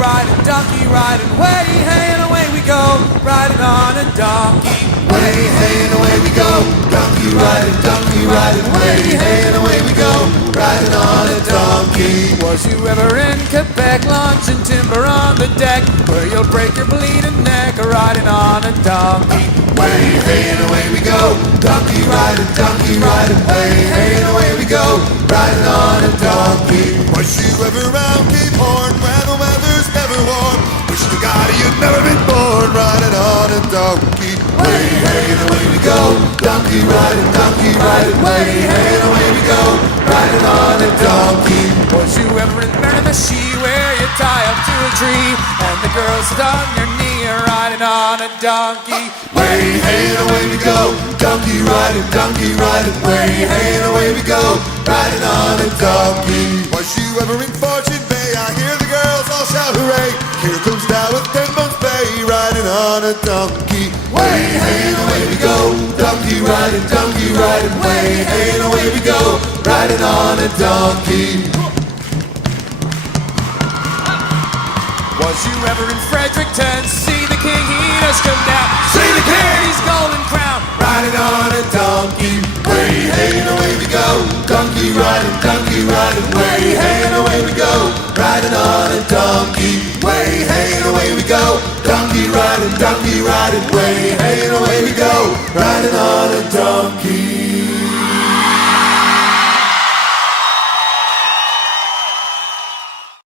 riding, way hey and away we go, riding on a donkey. Way hey and away we go, donkey riding, way hey and away we go, riding on a donkey. Was you ever in Quebec, launching timber on the deck, where you'll break your bleeding neck, riding on a donkey? Way hey and away we go, donkey riding, way hey and away we go, riding on a donkey. Was you ever around Cape Horn, where the weather's never warm? Wish to God you'd never been born, riding on a donkey. Way hey and away we go, donkey riding, way hey and away we go, riding on a donkey. Was you ever in Miramichi, where you tie up to a tree, and the girls sit on your knee, riding on a donkey? Way hey and away we go, donkey riding, way hey and away we go, riding on a donkey. Was you ever in Fortune Bay? I hear the girls all shout hooray. Here comes down with 10 months pay, riding on a donkey. Way hey and away we go, donkey riding, way hey and away we go, riding on a donkey. Was you ever in Fredericton? See the king, he does come down. See the king, his golden crown, riding on a donkey. Way hey and away we go, donkey riding, way hey and away we go, riding on a donkey. Way hey and away we go, donkey riding, way hey and away we go, riding on a donkey.